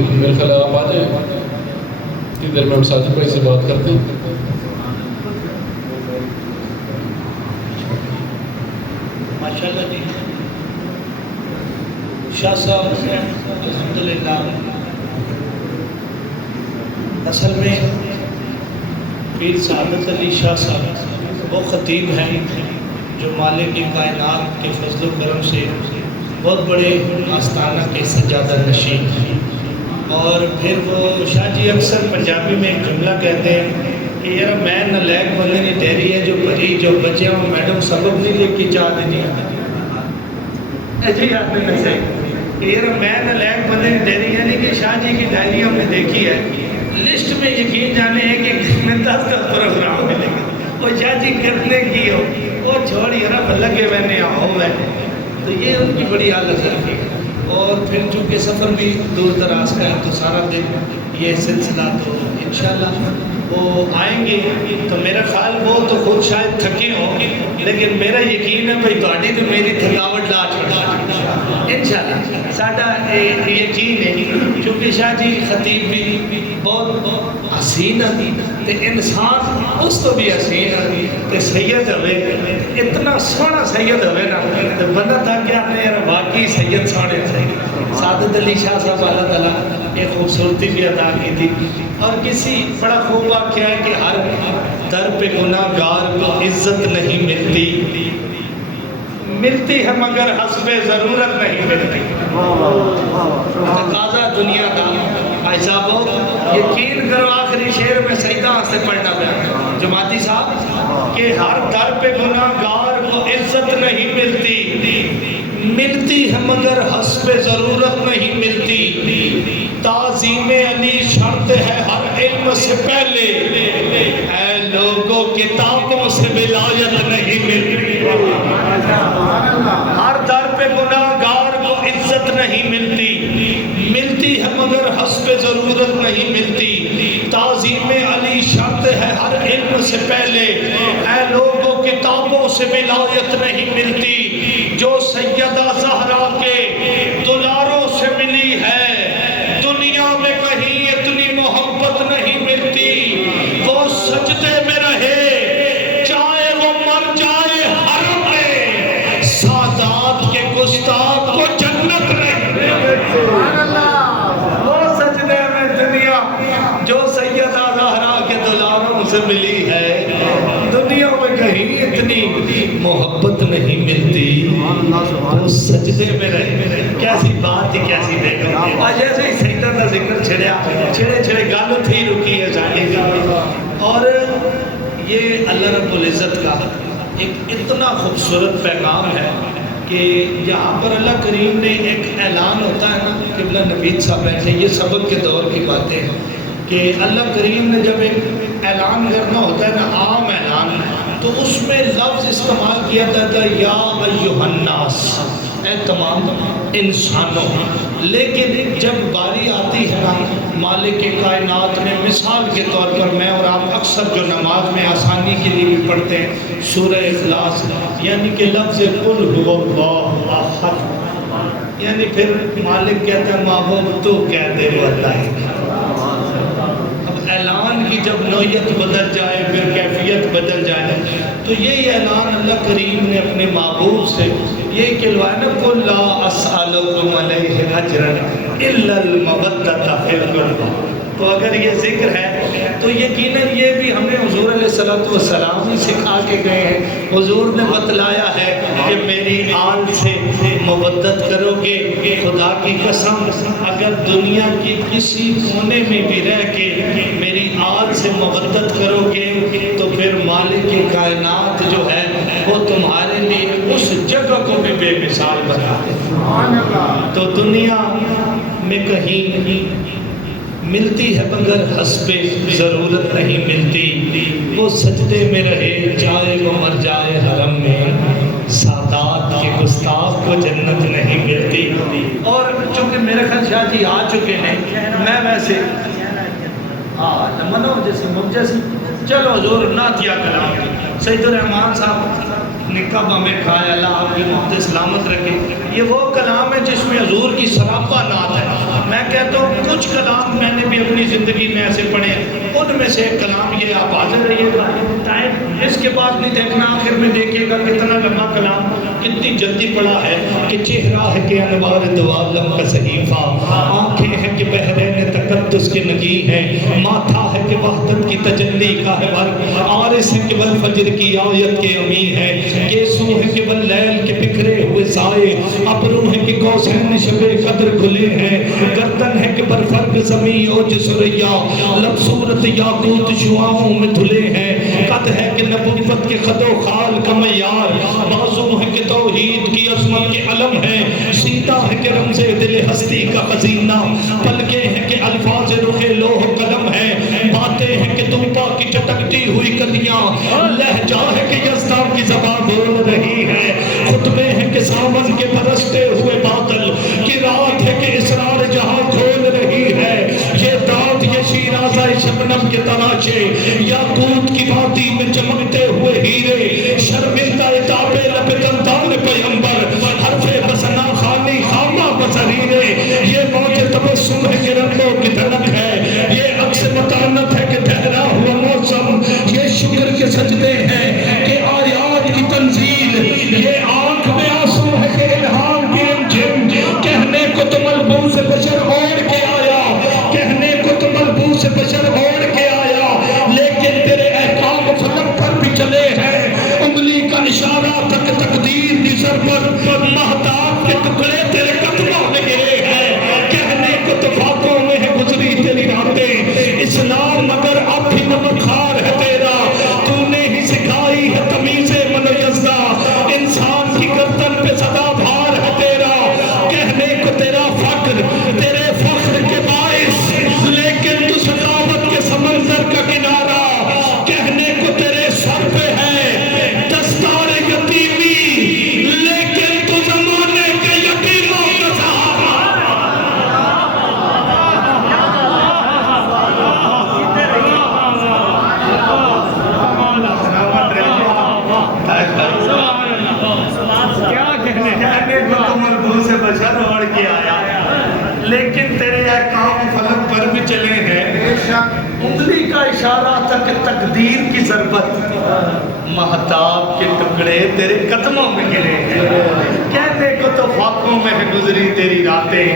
میرے خیال آپ آ جائیں، ادھر میں ساجد بھائی سے بات کرتے ہیں۔ ماشاءاللہ جی، شاہ صاحب الحمدللہ اصل میں پیر سعادت علی شاہ صاحب وہ خطیب ہیں جو مالک کائنات کے فضل و کرم سے بہت بڑے آستانہ کے سجادہ نشین ہیں۔ اور پھر وہ شاہ جی اکثر پنجابی میں ایک جملہ کہتے ہیں کہ یار میں نالیک بندے نے ڈیری ہے جو بھری جو بچے ہوں میڈم سبق نہیں لکھ کے چاہ دینی ایسے ہی آپ نے صحیح کہ یار میں نالیک بندے نے ڈیری یعنی کہ شاہ جی کی ڈائری ہم نے دیکھی ہے، لسٹ میں یقین جانے ہیں کہ میں 10 پروگرام ملے گا وہ شاہ جی کرنے کی ہو وہ چھوڑ یار لگے میں نے آؤں میں، تو یہ ان کی بڑی حالت رکھی ہے۔ اور پھر چونکہ سفر بھی دور دراز کا ہے تو سارا دن یہ سلسلہ تو انشاءاللہ وہ آئیں گے، تو میرا خیال وہ تو خود شاید تھکے ہوں لیکن میرا یقین ہے بھائی تھوڑی تو میری تھکاوٹ لا چھوڑا انشاءاللہ ساڈا یقین ہے، چونکہ شاہ جی خطیب بھی بہت حسین ہے تے انسان اس تو بھی حسین ہے تے سید ہوئے اتنا سونا سید ہوئے نا تے بندہ تھا کہ آپ نے یار واقعی سید سونے سعادت علی شاہ صاحب اللہ تعالیٰ ایک خوبصورتی بھی عطا کی تھی۔ اور کسی بڑا خوب واقعہ ہے کہ ہر در پہ گناہ گار کو عزت نہیں ملتی، ملتی ہے مگر حسب ضرورت نہیں ملتی۔ تقاضا دنیا کا بھائی صاحب یقین کرو آخری شعر میں سیدہ سے پڑھنا پڑا جماعتی صاحب کہ ہر در پہ گناہ گار کو عزت نہیں ملتی، ملتی ہے مگر حسب ضرورت نہیں ملتی، تعظیم علی شرط ہے ہر علم سے پہلے، اے لوگوں کتابوں سے ولایت نہیں ملتی۔ ہر در پہ گناہ گار کو عزت نہیں ملتی، ملتی ہے مگر حسب ضرورت نہیں ملتی، تعظیم علی شرط ہے ہر علم سے پہلے، اے لوگوں کتابوں سے ولایت نہیں ملتی، جو سیدہ زہرا کے دلاروں سے ملی ہے دنیا میں کہیں اتنی محبت نہیں ملتی، وہ سجدے میں رہے چاہے وہ مر جائے حرم میں، سادات کے گستاخ کو جنت نہیں ملتی۔ وہ سجدے میں دنیا جو سیدہ زہرا کے دلاروں سے ملی ہے دنیا میں کہیں اتنی محبت نہیں ملتی، وہ سجدے میں رہے۔ کیسی بات ہی کیسی دیکھو آج ایسے ہی سیدہ کا ذکر چھڑیا چھڑے چھڑے گالو تھی رکی ہے جانے کا۔ اور یہ اللہ رب العزت کا ایک اتنا خوبصورت پیغام ہے کہ یہاں پر اللہ کریم نے ایک اعلان ہوتا ہے نا، قبلہ نبید صاحب بیٹھے یہ سبق کے دور کی باتیں ہیں کہ اللہ کریم نے جب ایک اعلان کرنا ہوتا ہے نا عام اعلان تو اس میں لفظ استعمال کیا جاتا ہے یا ایھا الناس، اے تمام انسانوں، لیکن جب باری آتی ہے نا مالک کائنات میں مثال کے طور پر میں اور آپ اکثر جو نماز میں آسانی کے لیے بھی پڑھتے ہیں سورہ اخلاص، یعنی کہ لفظ قل هو اللہ احد، یعنی پھر مالک کہتا ہے محبوب تو کہہ دے وہ اللہ ہے۔ اب اعلان کی جب نوعیت بدل جائے پھر کیفیت بدل جائے تو یہی اعلان اللہ کریم نے اپنے محبوب سے یہ کہلوایا نا قل لا اسألکم علیہ اجرا الا المودۃ فی القربی، تو اگر یہ ذکر ہے تو یقیناً یہ بھی ہمیں حضور علیہ السلام ہی سکھا کے گئے ہیں۔ حضور نے بتلایا ہے کہ میری آل سے مودت کرو گے، خدا کی قسم اگر دنیا کی کسی کونے میں بھی رہ کے میری آل سے مودت کرو گے تو پھر مالک کائنات جو ہے وہ تمہارے لیے اس جگہ کو بھی بے مثال بنا دے۔ تو دنیا میں کہیں ملتی ہے مگر حسب ضرورت نہیں ملتی، وہ سجدے میں رہے چاہے وہ مر جائے حرم میں، سادات کے گستاخ کو جنت نہیں ملتی۔ اور چونکہ میرے خیال شاہ جی آ چکے ہیں میں ویسے نمنو جیسے مجھے چلو حضور نعتیہ کلام سید الرحمان صاحب نکاح میں کھایا اللہ آپ کی محمد سلامت رکھے، یہ وہ کلام ہے جس میں حضور کی سراپا نعت ہے۔ میں کہتا ہوں کچھ کلام میں نے بھی اپنی زندگی میں ایسے پڑھے ہیں، ان میں سے ایک کلام یہ، آپ حاضر رہیے گا ٹائم اس کے بعد نہیں دیکھنا، آخر میں دیکھیے گا کتنا لمبا کلام کتنی جلدی پڑا ہے کہ چہرہ ہے کہ انوار دوالم کا صحیفہ، آنکھیں ہیں کہ بحرین تقدس کے نگی ہیں، ماتھا ہے کہ وحدت کی تجلی کا ہے ورق، عارس ہے کہ والفجر کی آیت کے امین ہے، گیسو ہے کہ واللیل کے بکھرے ہوئے سائے، ابرو ہے کہ کوسین شب قدر کھلے ہیں، گردن ہے کہ برفرق زمین اوج سریا، لب صورت یاقوت شعاؤں میں دھلے ہیں، قد ہے کہ نبوت کے خد و خال کا معیار، بازو ہے کہ توحید کی عظمت کے علم ہے، سیدھا ہے کہ رمز دل ہستی کا خزینہ، پلکیں ہیں کہ الفاظ رخ لوح قلم ہے، باتیں ہیں کہ توبہ کی چٹکتی ہوئی کلیاں، لہجہ ہے کہ یزدان کی زبان بول رہی ہے، خطبے ہیں کہ ساون کے برستے ہوئے بادل کی رات ہے کہ اسرار جہاں کھول رہی ہے، یہ داد یہ شیرازہ شبنم کے تراشے، یاقوت کی وادی میں چمکتے ہوئے ہیرے، شرمندہ اتاب لب دندان پیغمبر، حرف بسنا خانی خامہ بصریرے، یہ موج تبسم ہے کہ رنگوں کی دھڑک ہے، یہ عکس متانت ہے کہ ٹھہرا ہوا موسم، یہ شکر کے سجدے ہیں کہ آیات کی تنزیل، یہ آنکھ میں آنسو ہے کہ الہام کی انجم، کہنے کو تو ملبوس بشر اوڑھ کے آیا، کہنے کو تو ملبوس بشر اوڑھ کے آیا، لیکن تیرے احکام فلک پر بھی چلے ہیں، انگلی کا اشارہ تک تقدیر کی سر پر، مہتاب کے ٹکڑے تیرے قدموں میں گرے ہیں، کہنے کو تو فاقوں میں ہے گزری تیری راتیں، اسلام مگر اب بھی نمک خار ہے تیرا، تو نے ہی سکھائی ہے تمیز من و یزدہ، انسان کی گردن پہ صدا بھار ہے تیرا، کہنے کو تیرا فقر تیرے فخر کے باعث، لیکن تو سخاوت کے سمندر کا کنارہ، کہنے کو تیرے سر پہ ہے دستار یتیمی، لیکن تو زمانے کے یتیموں کا سہارا۔ کہنے کو تو ملبوس سے بشر اوڑھ کے آیا، لیکن تیرے احکام فلک پر بھی چلے ہیں، انگلی کا اشارہ تک تقدیر کی ضربت، مہتاب کے ٹکڑے تیرے قدموں میں گرے ہیں، کہنے کو تو فاقوں میں ہے گزری تیری راتیں،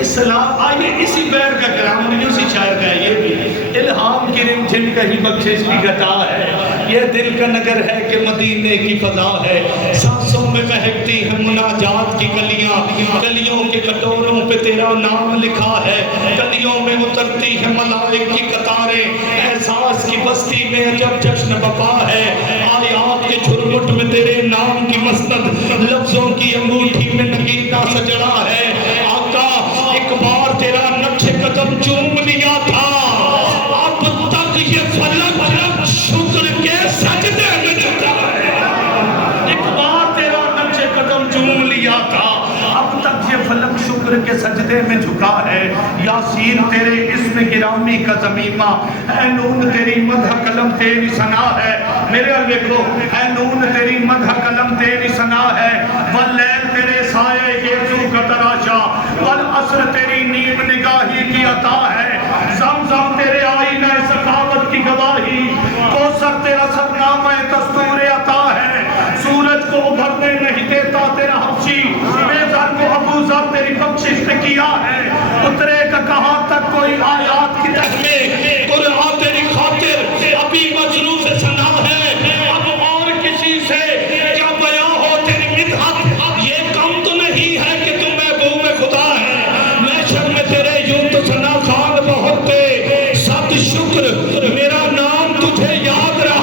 اسلام آئیے اسی بیر کا کلام نہیں اسی شاعر کا ہے، یہ بھی الہام کی رم جھم کہیں بخشش کی گھٹا ہے، یہ دل کا نگر ہے کہ مدینے کی فضا ہے، سانسوں میں مہکتی ہے مناجات کی کلیاں، کلیوں کے کٹوروں پہ تیرا نام لکھا ہے، کلیوں میں اترتی ہے ملائک کی قطاریں، احساس کی بستی میں عجب جشن بپا ہے، آیات کے جھرمٹ میں تیرے نام کی مسند، لفظوں کی انگوٹھی میں نگینہ سجڑا ہے، آقا ایک بار تیرا نقش قدم چوم لیا تھا، اب تک یہ فلک شکر کے سجدے میں جھکا ہے، ایک بار تیرا نقش قدم چوم لیا تھا، اب تک یہ فلک شکر کے سجدے میں جھکا ہے، یاسین تیرے اسم گرامی کا ضمیمہ، اے نون تیری مدح قلم تیری ثنا ہے، میرے دیکھو اے نون تیری مدح قلم تیری ثنا ہے، واللیل تیرے سائے یسوع کا تراشا، والعصر تیری نیم نگاہی کی عطا ہے، زمزم تیرے آئینہ سخاوت کی گواہی، کوثر تیرا سرنامہ دستور عطا ہے، سورج کو ابھرنے نہیں دیتا تیرا حبشی، بیزر کو ابو ذر تیری بخشش نے کیا ہے، اترے کا کہاں تک کوئی آیات کی تحقیق، قرآن تیری خاطر ابھی مجروح سے سنا ہے، اب اور کسی سے کیا بیان ہو تیری مدحت، یہ کم تو نہیں ہے کہ تم محبوب خدا ہے، محشر میں تیرے یوں تو ثنا خوان بہت تھے، صد شکر میرا نام تجھے یاد رہا